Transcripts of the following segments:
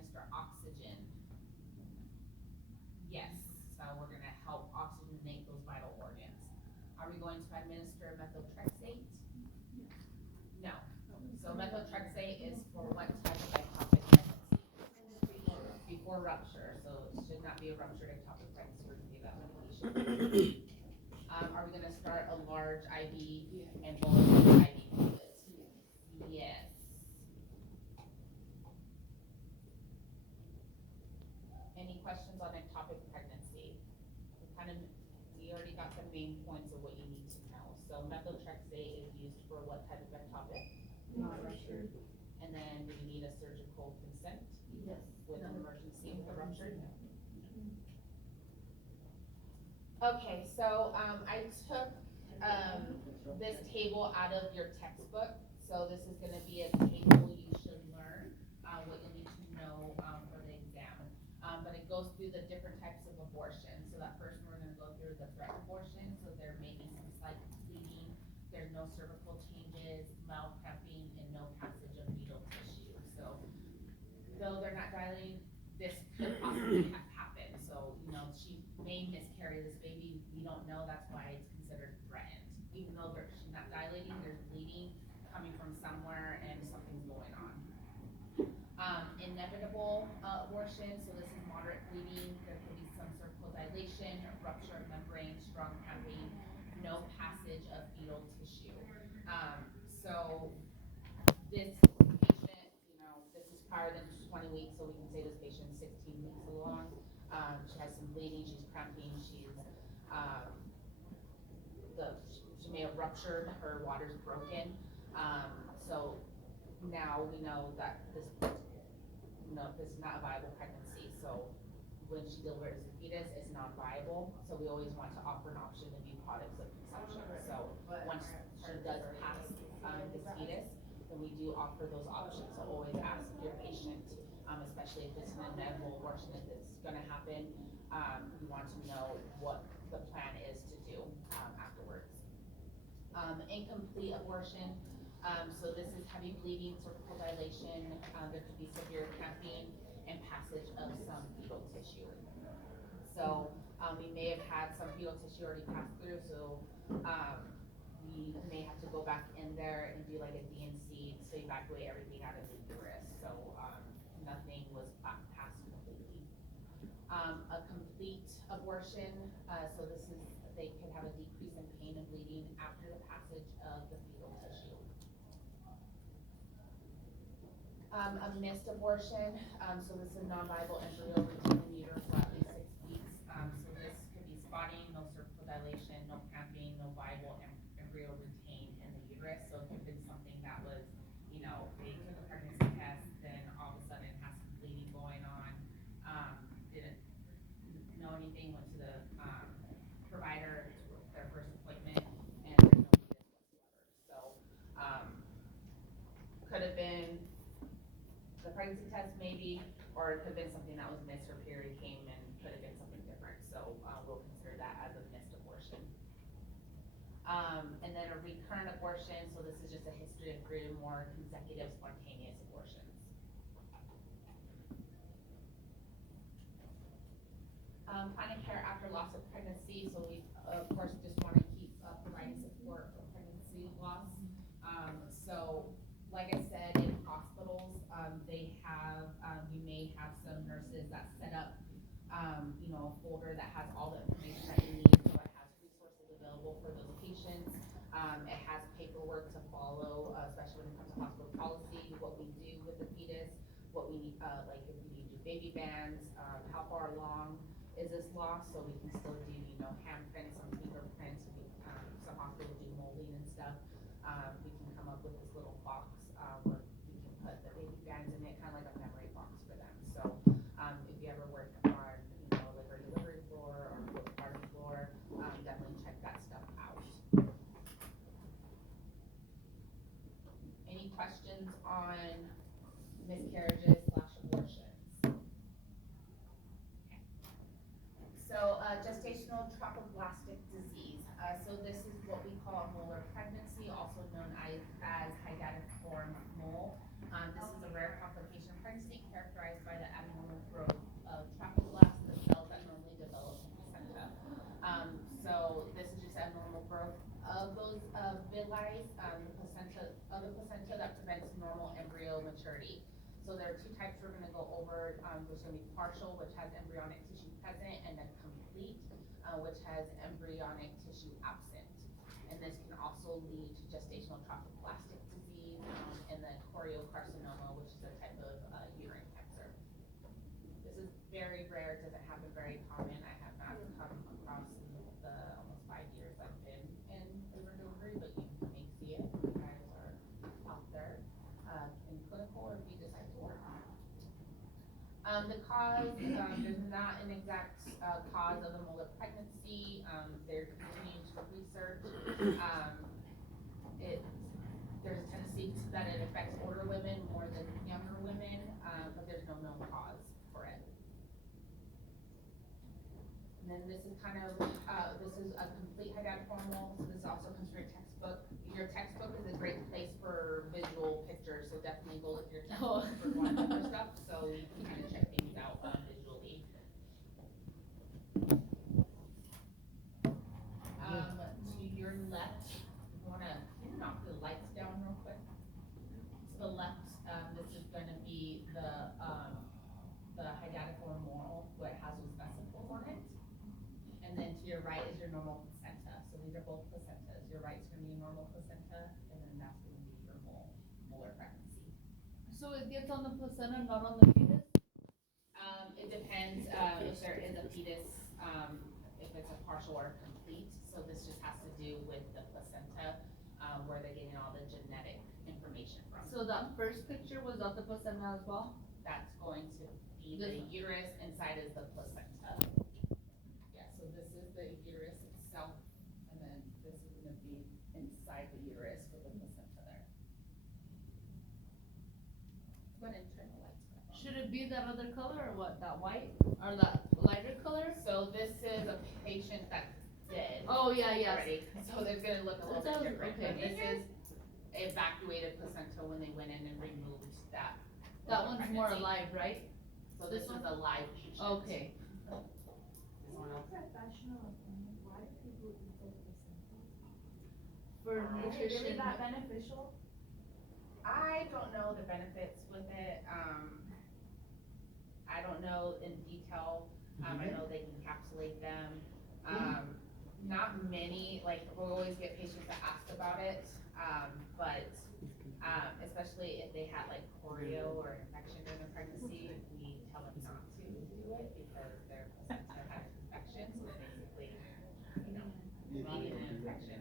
administer oxygen? Yes, so we're gonna help oxygenate those vital organs. Are we going to administer methotrexate? No. So methotrexate is for what type of ectopic pregnancy? Before rupture, so it should not be a ruptured ectopic pregnancy, we're gonna give that medication. Are we gonna start a large IV and bolus IV fluids? Yes. Any questions on ectopic pregnancy? We already got the main points of what you need to know. So methotrexate is used for what type of ectopic? Non-ruptured. And then do you need a surgical consent? Yes. With an emergency with a ruptured? Okay, so I took this table out of your textbook. So this is gonna be a table you should learn, what you'll need to know for the exam. But it goes through the different types of abortion. So that first we're gonna go through the threat abortion. So there may be some slight bleeding, there's no cervical changes, mild cramping, and no passage of fetal tissue. So though they're not dilating, this could possibly have happened. So, you know, she may miscarry this baby, we don't know, that's why it's considered threatened. Even though she's not dilating, there's bleeding coming from somewhere and something's going on. Inevitable abortion, so this is moderate bleeding, there could be some cervical dilation, rupture of membrane, strong cramping, no passage of fetal tissue. So this patient, you know, this is prior than 20 weeks, so we can say this patient's 16 weeks along. She has some bleeding, she's cramping, she may have ruptured, her water's broken. So now we know that this is not a viable pregnancy. So when she delivers a fetus, it's not viable. So we always want to offer an option of new products of consumption. So once she does pass this fetus, then we do offer those options. So always ask your patient, especially if it's an inevitable abortion, if it's gonna happen, you want to know what the plan is to do afterwards. Incomplete abortion, so this is heavy bleeding, cervical dilation, there could be severe cramping and passage of some fetal tissue. So we may have had some fetal tissue already pass through, so we may have to go back in there and do like a DNC to evacuate everything out of the uterus. So nothing was passed completely. A complete abortion, so this is, they can have a decrease in pain and bleeding after the passage of the fetal tissue. A missed abortion, so this is a non-viable embryo retained in utero for at least 6 weeks. So this could be spotting, no cervical dilation, no cramping, no viable embryo retained in the uterus. So it could have been something that was, you know, they took a pregnancy test, then all of a sudden has some bleeding going on, didn't know anything, went to the provider, their first appointment, and there's no fetus whatsoever. So could have been the pregnancy test maybe, or it could have been something that was missed, her period came and could have been something different. So we'll consider that as a missed abortion. And then a recurrent abortion, so this is just a history of 3 or more consecutive spontaneous abortions. Plan of care after loss of pregnancy, so we of course just want to keep providing support for pregnancy loss. So like I said, in hospitals, they have, you may have some nurses that set up, you know, a folder that has all the information that you need. So it has resources available for those patients. It has paperwork to follow, especially when it comes to hospital policy, what we do with the fetus, what we need, like if we need to do baby bands, how far along is this loss, so we can still do, you know, handprints, some fingerprints, some hospitals do molding and stuff. We can come up with this little box where we can put the baby bands in it, kind of like a memory box for them. So if you ever work on, you know, like our delivery floor or postpartum floor, definitely check that stuff out. Any questions on miscarriages / abortions? Okay. So gestational trophoblastic next we're gonna go over, there's gonna be partial, which has embryonic tissue present, and then complete, which has embryonic tissue absent. And this can also lead to gestational trophoblastic disease, and then choriocarcinoma, which is a type of uterine cancer. This is very rare, doesn't happen very common. I have not come across in the almost 5 years I've been in labor delivery, but you may see it. You guys are out there in clinical, or if you decide to work on it. The cause, there's not an exact cause of the molar pregnancy. They're continuing to research. There's a tendency that it affects older women more than younger women, but there's no known cause for it. And then this is kind of, this is a complete hydatiform mole, so this also comes from your textbook. Your textbook is a great place for visual pictures, so definitely go look at your textbook for one other stuff, so you can kind of check things out visually. To your left, you wanna knock the lights down real quick. To the left, this is gonna be the hydatiform mole, where it has those vesicles on it. And then to your right is your normal placenta. So these are both placentas. Your right's gonna be a normal placenta, and then that's gonna be your molar pregnancy. So it gets on the placenta, not on the fetus? It depends if there is a fetus, if it's a partial or complete. So this just has to do with the placenta, where they're getting all the genetic information from. So that first picture was that the placenta as well? That's going to be the uterus, inside is the placenta. Yeah, so this is the uterus itself, and then this is gonna be inside the uterus with the placenta there. Go ahead and turn the lights back on. Should it be that other color or what? That white? Or that lighter color? So this is a patient that's dead. Oh, yeah, yeah. Already, so they're gonna look a little bit different. Okay. But this is evacuated placenta when they went in and removed that. That one's pregnancy. more alive, right? So this is a live patient. Okay. Professional opinion, why do people eat the placenta? For Is it really nutrition. that beneficial? I don't know the benefits with it. I don't know in detail. I know they encapsulate them. Not many, like we'll always get patients that ask about it, but especially if they had like choreo or infection during the pregnancy, we tell them not to do it because their placenta has infection, so basically, leading an infection.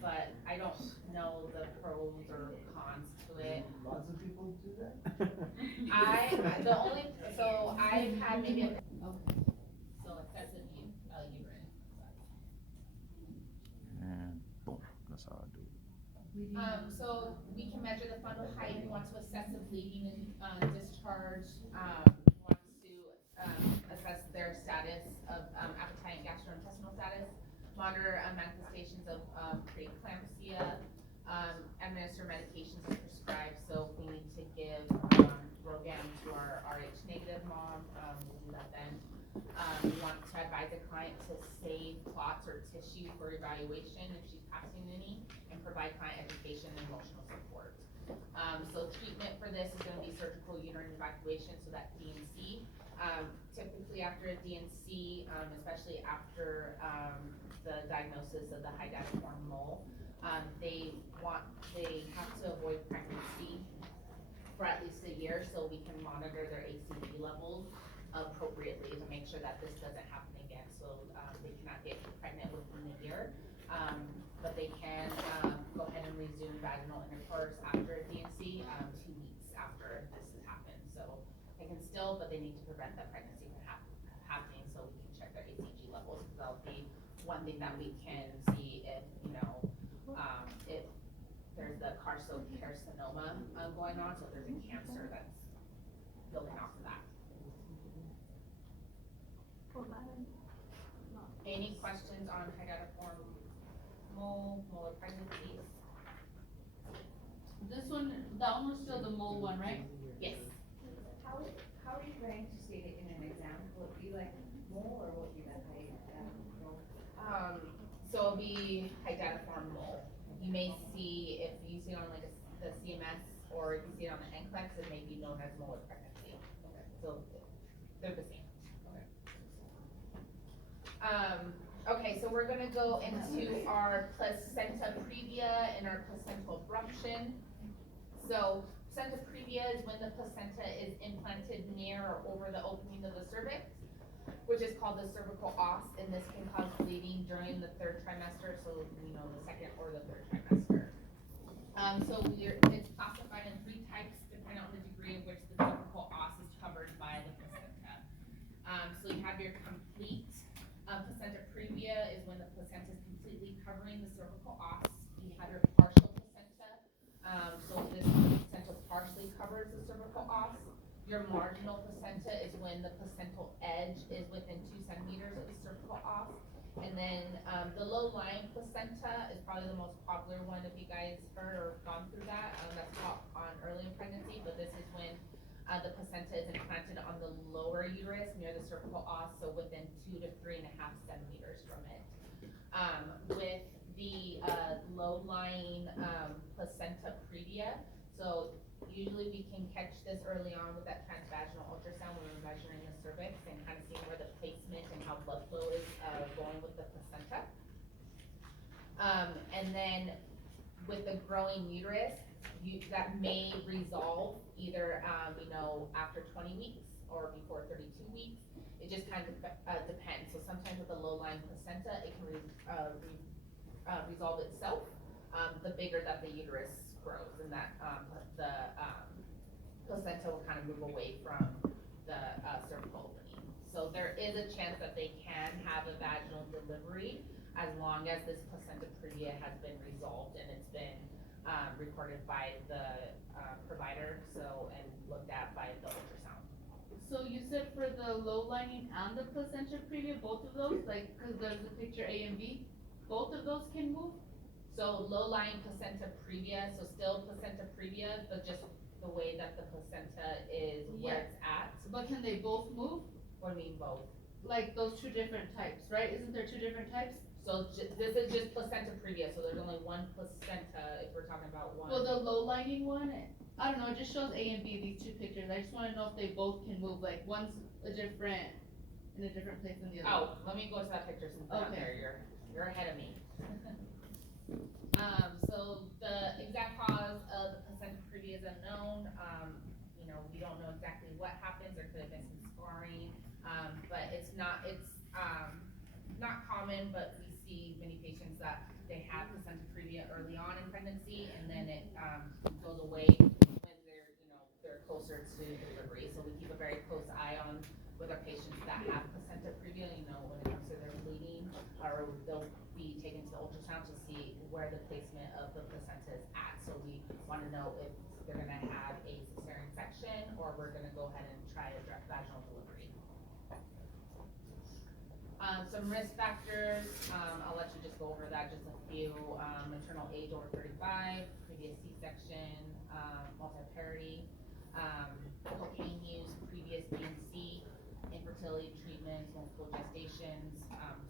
But I don't know the pros or cons to it. Lots of people do that? I've had maybe Okay. so excessive urine. And boom, that's how I do it. So we can measure the fundal height. We want to assess the bleeding and discharge. We want to assess their status of appetite and gastrointestinal status. Monitor manifestations of preeclampsia. Administer medications as prescribed. So if we need to give Rogan to our Rh negative mom, we'll do that then. We want to advise a client to save clots or tissue for evaluation if she's passing any, and provide client education and emotional support. So treatment for this is gonna be surgical uterine evacuation, so that DNC. Typically after a DNC, especially after the diagnosis of the hydatiform mole, they have to avoid pregnancy for at least a year, so we can monitor their ACG levels appropriately to make sure that this doesn't happen again. So they cannot get pregnant within a year, but they can go ahead and resume vaginal intercourse after a DNC 2 weeks after this has happened. So they can still, but they need to prevent that pregnancy from happening, so we can check their ACG levels. Because that'll be one thing that we can see if if there's the carcinoma going on, so if there's a cancer that's building off of that. Any questions on hydatiform mole, molar pregnancies? This one, that one was still the mole one, right? Yes. How are you going to state it in an exam? Will it be like mole or will it be that mole? So it'll be hydatiform mole. You may see, if you see it on like the CMS or if you see it on the NCLEX, it may be known as molar pregnancy. we're gonna go into our placenta previa and our placental abruption. So placenta previa is when the placenta is implanted near or over the opening of the cervix, which is called the cervical os, and this can cause bleeding during the third trimester, so the second or the third trimester. So it's classified in 3 types depending on the degree of which the cervical os is covered by the placenta. So you have your complete placenta previa is when the placenta is completely covering the cervical os. You have your partial placenta, so this placenta partially covers the cervical os. Your marginal placenta is when the placental edge is within 2 centimeters of the cervical os. And then the low-lying placenta is probably the most popular one if you guys heard or gone through that. That's taught on early in pregnancy, but this is when the placenta is implanted on the lower uterus near the cervical os, so within 2 to 3.5 centimeters from it. With the low-lying placenta previa, so usually we can catch this early on with that transvaginal ultrasound when we're measuring the cervix and kind of seeing where the placement and how blood flow is going with the placenta. And then with the growing uterus, that may resolve either, after 20 weeks or before 32 weeks. It just kind of depends. So sometimes with the low-lying placenta, it can resolve itself, the bigger that the uterus grows, and that the placenta will kind of move away from the cervical opening. So there is a chance that they can have a vaginal delivery as long as this placenta previa has been resolved and it's been recorded by the provider, and looked at by the ultrasound. So you said for the low lining and the placenta previa, both of those, cause there's a picture A and B, both of those can move? So low-lying placenta previa, so still placenta previa, but just the way that the placenta is where it's at. But can they both move? What do you mean both? Like those 2 different types, right? Isn't there 2 different types? So this is just placenta previa, so there's only one placenta if we're talking about one. Well, the low lining one, I don't know, it just shows A and B, these 2 pictures. I just wanna know if they both can move, like one's in a different place than the other. Oh, let me go to that picture since we're not Okay. there, you're ahead of me. So the exact cause of the placenta previa is unknown. We don't know exactly what happens. There could have been some scarring, but it's not common, but we see many patients that they have placenta previa early on in pregnancy, and then it goes away when they're closer to delivery. So we keep a very close eye on with our patients that have placenta previa, when it comes to their bleeding, or they'll be taken to the ultrasound to see where the placement of the placenta is at. So we want to know if they're going to have a cesarean section, or we're going to go ahead and try a direct vaginal delivery. Some risk factors, I'll let you just go over that, just a few. Maternal age over 35, previous C-section, multiparity, cocaine use, previous BNC, infertility treatments, multiple gestations,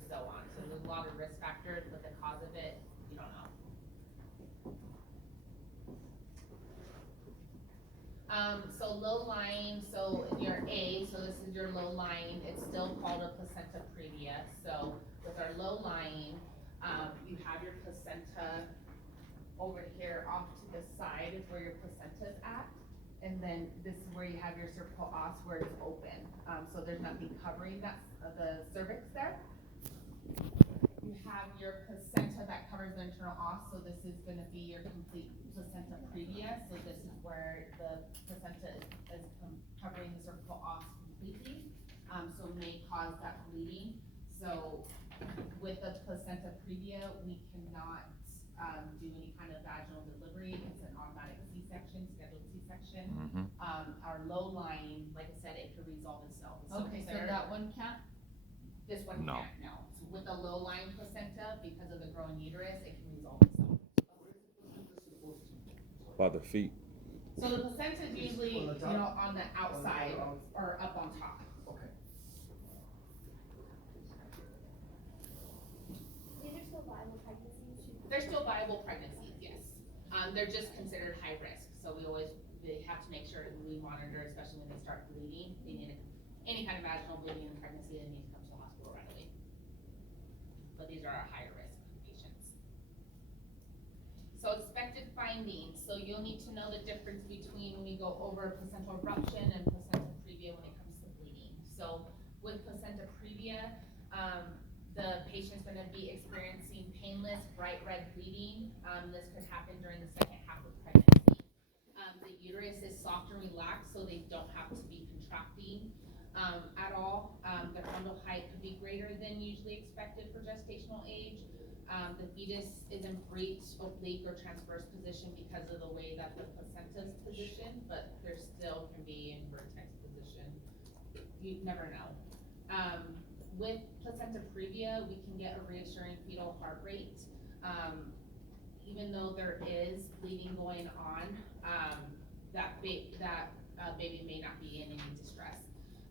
so on. So there's a lot of risk factors, but the cause of it, you don't know. So low lying, so your A, so this is your low lying, it's still called a placenta previa. So with our low lying, you have your placenta over here off to the side is where your placenta is at. And then this is where you have your cervical os where it's open. So there's nothing covering that, the cervix there. You have your placenta that covers the internal os, so this is gonna be your complete placenta previa. So this is where the placenta is covering the cervical os completely. So it may cause that bleeding. So with the placenta previa, we cannot do any kind of vaginal delivery. It's an automatic C-section, scheduled C-section. Our low lying, like I said, it could resolve itself. Okay, so that one can't? This one No. can't, no. So with the low lying placenta, because of the growing uterus, it can resolve itself. By the feet. So the placenta is usually, on the outside or up on top. Okay. These are still viable pregnancies? They're still viable pregnancies, yes. They're just considered high risk, so they have to make sure that we monitor, especially when they start bleeding. They need any kind of vaginal bleeding in pregnancy, they need to come to the hospital right away. but these are our higher risk patients. So expected findings, so you'll need to know the difference between when we go over placental eruption and placenta previa when it comes to bleeding. So with placenta previa, the patient's gonna be experiencing painless, bright red bleeding. This could happen during the second half of pregnancy. The uterus is soft and relaxed, so they don't have to be contracting at all. Their fundal height could be greater than usually expected for gestational age. The fetus is in breech, oblique, or transverse position because of the way that the placenta is positioned, but there still can be in vertex position. You never know. With placenta previa, we can get a reassuring fetal heart rate. Even though there is bleeding going on, that baby may not be in any distress.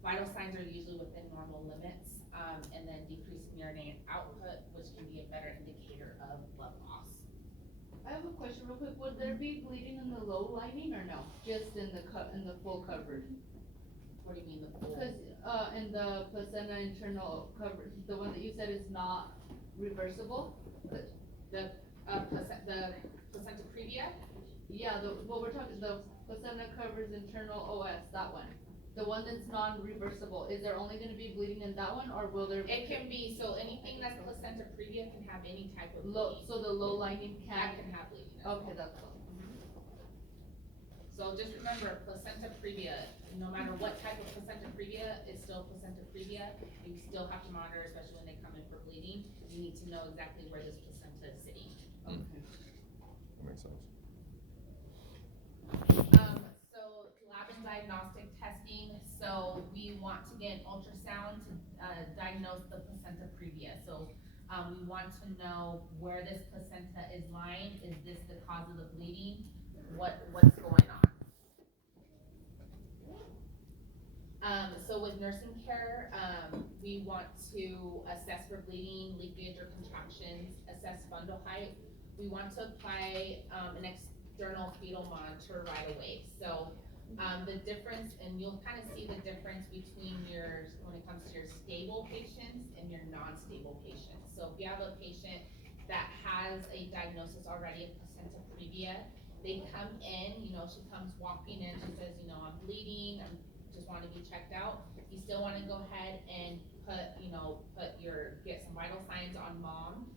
Vital signs are usually within normal limits, and then decreasing urinary output, which can be a better indicator of blood loss. I have a question real quick. Would there be bleeding in the low lining or no? Just in the full covered? What do you mean the full? Because, in the placenta internal coverage, the one that you said is not reversible? The placenta previa? Yeah, what we're talking, the placenta covers internal OS, that one. The one that's non-reversible, is there only gonna be bleeding in that one, or will there? It can be, so anything that's placenta previa can have any type of Low, bleeding. so the low lining That can, can have bleeding as well. okay, that's all. So just remember, placenta previa, no matter what type of placenta previa, is still placenta previa. You still have to monitor, especially when they come in for bleeding. You need to know exactly where this placenta is sitting. Okay. That makes sense. So lab and diagnostic testing, so we want to get an ultrasound to diagnose the placenta previa. So we want to know where this placenta is lying. Is this the cause of the bleeding? What's going on? So with nursing care, we want to assess for bleeding, leakage, or contractions, assess fundal height. We want to apply an external fetal monitor right away. So the difference, and you'll kind of see the difference between when it comes to your stable patients and your non-stable patients. So if you have a patient that has a diagnosis already of placenta previa, they come in, she comes walking in, she says, I'm bleeding, I'm just want to be checked out. You still want to go ahead and get some vital signs on mom,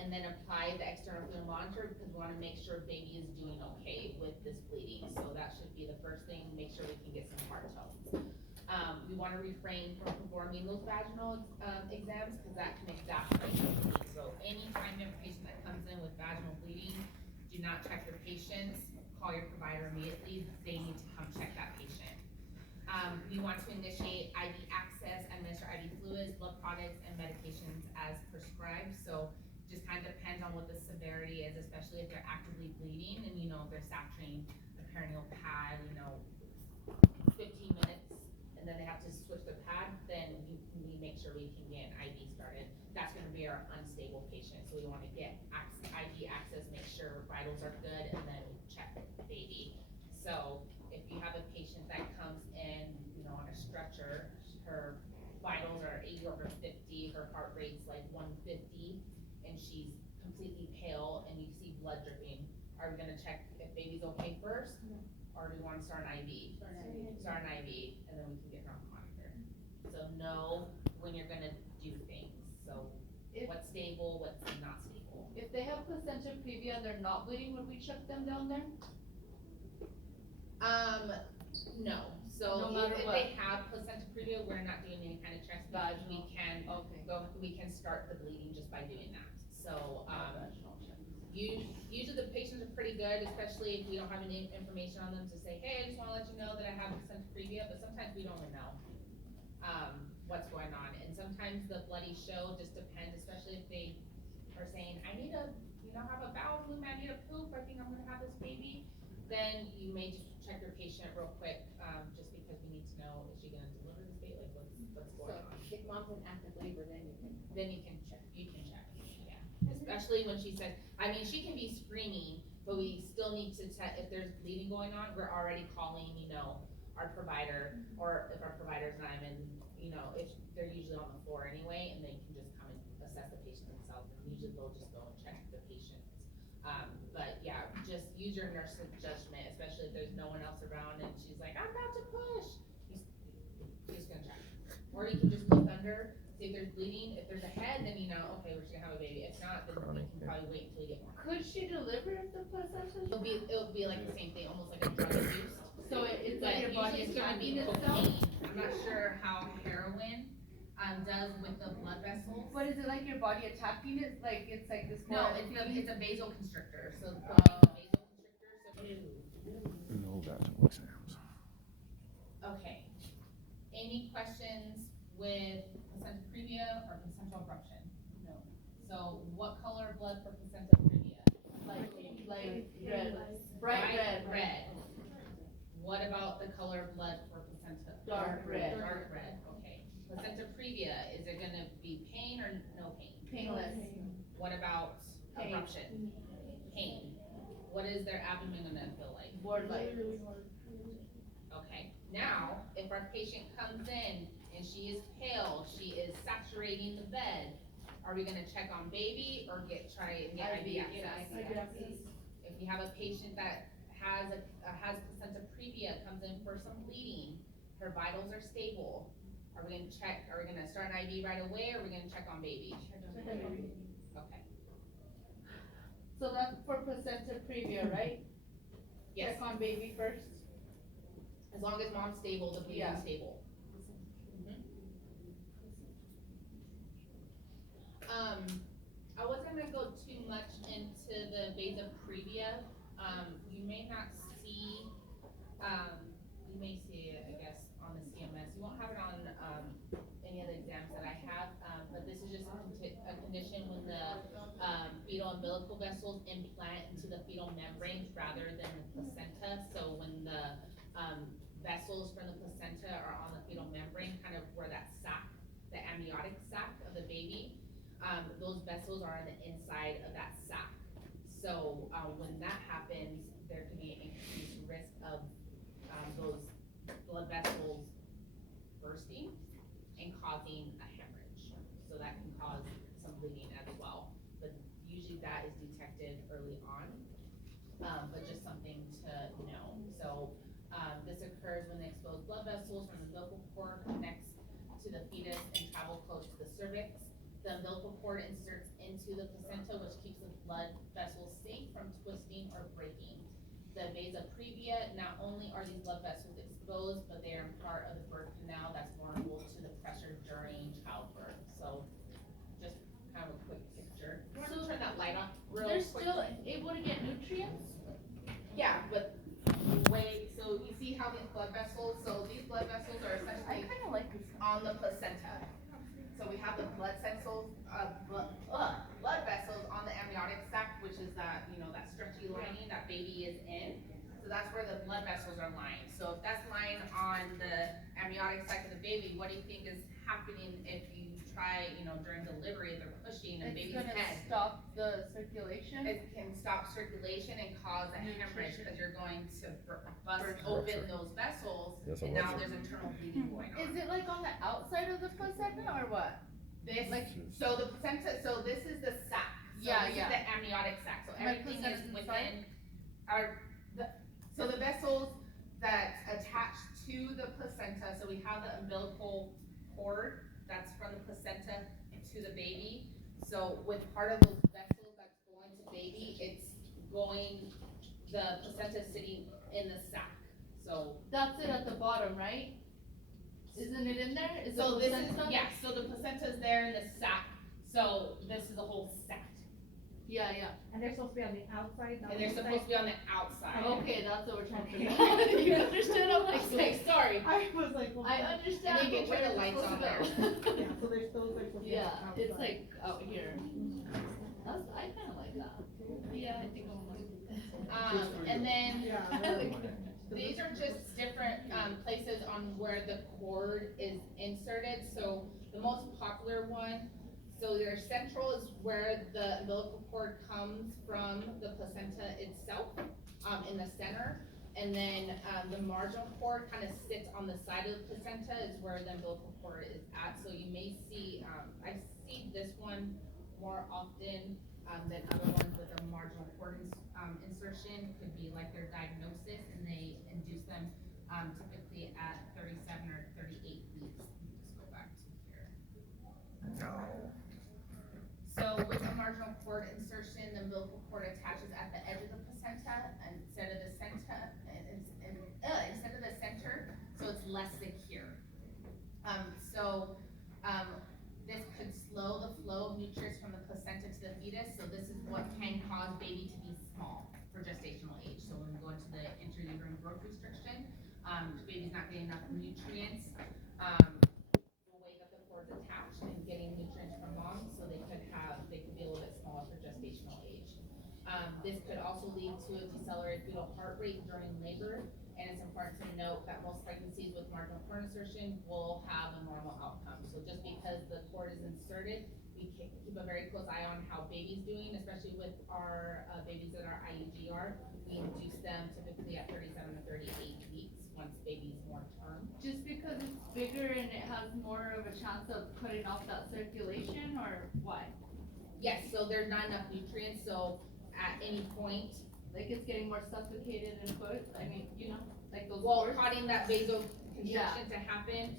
and then apply the external fetal monitor because we want to make sure baby is doing okay with this bleeding. So that should be the first thing, make sure we can get some heart tones. We want to refrain from performing those vaginal exams because that can exacerbate the bleeding. So anytime you have a patient that comes in with vaginal bleeding, do not check your patients, call your provider immediately. They need to come check that patient. We want to initiate IV access, administer IV fluids, blood products, and medications as prescribed. So just kind of depends on what the severity is, especially if they're actively bleeding and they're saturating the perineal pad, 15 minutes, and then they have to switch their pad, then we make sure we can get an IV started. That's gonna be our unstable patient. So we wanna get IV access, make sure vitals are good, and then check the baby. So if you have a patient that comes in, on a stretcher, her vitals are 80 over 50, her heart rate's like 150, and she's completely pale, and you see blood dripping. Are we gonna check if baby's okay first, or do we wanna start an IV? Start an IV, and then we can get her on the monitor. So know when you're gonna do things. So what's stable, what's not stable. If they have placenta previa and they're not bleeding, would we check them down there? No. So No matter if what. they have placenta previa, we're not doing any kind of checks because we can we can start the bleeding just by doing that. So usually the patients are pretty good, especially if we don't have any information on them to say, hey, I just want to let you know that I have placenta previa, but sometimes we don't know what's going on, and sometimes the bloody show just depends, especially if they are saying, I need to have a bowel movement, I need a poop, I think I'm gonna have this baby. Then you may just check your patient real quick, just because we need to know, is she gonna deliver this baby, like what's going on. If mom's in active labor, then you can check, yeah. Especially when she says, she can be screaming, but we still need to check if there's bleeding going on. We're already calling, our provider, or if our provider's not, if they're usually on the floor anyway, and they can just come and assess assess the patient themselves, and usually they'll just go and check the patient. But yeah, just use your nurse's judgment, especially if there's no one else around and she's like, I'm about to push. You're just gonna check. Or you can just look under, see if there's bleeding. If there's a head, then you know, okay, we're just gonna have a baby. If not, then you can probably wait until you get more. Could she deliver if the placenta? It'll be like the same thing, almost like a drug induced. So it's But like your body usually is it's gonna be attacking itself? cocaine. I'm not sure how heroin, does with the blood vessels. But is it like your body attacking it? Like it's like this? No, it's a vasoconstrictor, so the vasoconstrictor, so. No vaginal exams. Okay. Any questions with placenta previa or placental abruption? No. So what color blood for placenta previa? Like red, bright red. Red. What about the color of blood for placenta? Dark red. Dark red, okay. Placenta previa, is it gonna be pain or no pain? Painless. What about Pain. abruption? Pain. What is their abdomen gonna feel like? Board light. Okay, now, if our patient comes in and she is pale, she is saturating the bed, are we gonna check on baby or try and get IV access? If you have a patient that has placenta previa, comes in for some bleeding, her vitals are stable, are we gonna start an IV right away, or are we gonna check on baby? Okay, So that's for placenta previa, right? yes, Check on baby first. as long as mom's stable, the baby's Yeah. stable. I wasn't gonna go too much into the vasa previa. You may not see, you may see it, I guess, on the CMS. You won't have it on, any of the exams that I have, but this is just a condition when the, fetal umbilical vessels implant into the fetal membranes rather than the placenta. So when the, vessels from the placenta are on the fetal membrane, kind of where that sac, the amniotic sac of the baby, those vessels are on the inside of that sac. So, when that happens, there can be an increased risk of, those blood vessels bursting and causing a hemorrhage. So that can cause some bleeding as well, but usually that is detected early on, but just something to know. So, this occurs when the exposed blood vessels from the umbilical cord connects to the fetus and travel close to the cervix. The umbilical cord inserts into the placenta, which keeps the blood vessels safe from twisting or breaking. The vasa previa, not only are these blood vessels exposed, but they are part of the birth canal that's vulnerable to the pressure during childbirth. So, just kind of a quick picture. You want to turn that light on real They're quick? still able to get nutrients? Yeah, but wait, so you see how these blood vessels, so these blood vessels are essentially kinda like this. on the placenta. So we have the blood vessels on the amniotic sac, which is that, that stretchy lining that baby is in. So that's where the blood vessels are lying. So if that's lying on the amniotic sac of the baby, what do you think is happening if you try, during delivery, they're pushing a baby's It's gonna head? stop the circulation? It can stop circulation and cause a hemorrhage, because you're going to bust Burst. open those vessels, Yes, I and now was. there's internal bleeding going on. Is it like on the outside of the placenta or what? This, Like- so the placenta, so this is the sac. Yeah, So this yeah. is the amniotic sac, so My everything is placenta's within so the vessels that attach to the placenta, so we have the umbilical cord that's from the placenta to the baby. So with part of those vessels that's going to baby, it's going, the placenta is sitting in the sac, so. That's it at the bottom, right? Isn't it in there? Is So the this is, placenta? yeah, so the placenta's there in the sac, so this is a whole sac. Yeah, yeah. And they're supposed to be on the outside, not And the they're supposed inside? to be on the outside. Okay, that's what we're trying to figure out. You understood? I'm like, Okay, sorry. I was like, well, I understand, And you but can where turn is the it lights supposed on to go? yeah, so they're supposed to be Yeah, outside. it's like out here. I kinda like that. Yeah, I think I'm like. And then, Yeah. these are just different, places on where the cord is inserted, so the most popular one, so your central is where the umbilical cord comes from the placenta itself, in the center, And then, the marginal cord kind of sits on the side of the placenta is where the umbilical cord is at, so you may see, I see this one more often, than other ones with a marginal cord insertion, could be like their diagnosis, and they induce them, typically at 37 or 38 weeks. Let me just go back to here. So with a marginal cord insertion, the umbilical cord attaches at the edge of the placenta instead of the center, so it's less secure. This could slow the flow of nutrients from the placenta to the fetus, so this is what can cause baby to be small for gestational age. So when we go into the intrauterine growth restriction, the baby's not getting enough nutrients, the way that the cord's attached and getting nutrients from mom, so they could be a little bit smaller for gestational age. This could also lead to a decelerated fetal heart rate during labor, and it's important to note that most pregnancies with marginal cord insertion will have a normal outcome. So just because the cord is inserted, we keep a very close eye on how baby's doing, especially with our babies that are IUGR. We induce them typically at 37 to 38 weeks once baby's more term. Just because it's bigger and it has more of a chance of cutting off that circulation, or why? Yes, so there's not enough nutrients, so at any point, Like it's getting more suffocated and put, I mean, like those well, cords? causing that vasoconstriction to happen,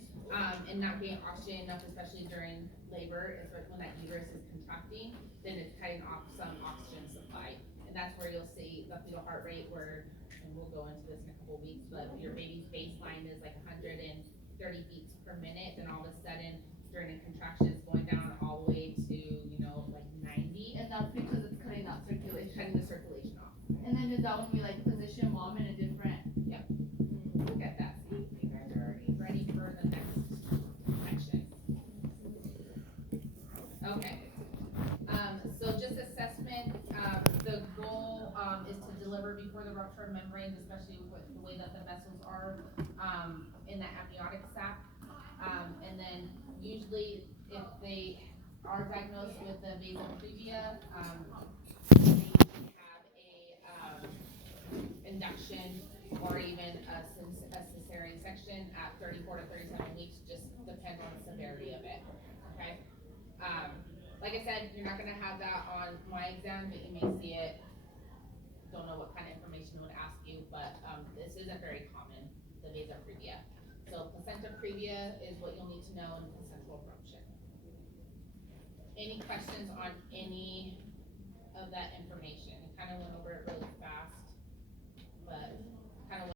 and not getting oxygen enough, especially during labor, especially when that uterus is contracting, then it's cutting off some oxygen supply. And that's where you'll see the fetal heart rate where, and we'll go into this in a couple of weeks, but your baby's baseline is like 130 beats per minute, then all of a sudden, during a contraction, it's going down all the way to, like 90. And that's because it's cutting that It's circulation. cutting the circulation off. And then is that when we like position mom in a different? Look at that, see, you guys are already ready for the next section. Okay, so just assessment, the goal, is to deliver before the rupture of membranes, especially with the way that the vessels are, in the amniotic sac. And then usually if they are diagnosed with the vasoprevia, they usually have a, induction or even a cesarean section at 34 to 37 weeks, just depends on the severity of it, okay? Like I said, you're not gonna have that on my exam, but you may see it. Don't know what kind of information it would ask you, but, this isn't very common, the vasoprevia. So placenta previa is what you'll need to know in placental abruption. Any questions on any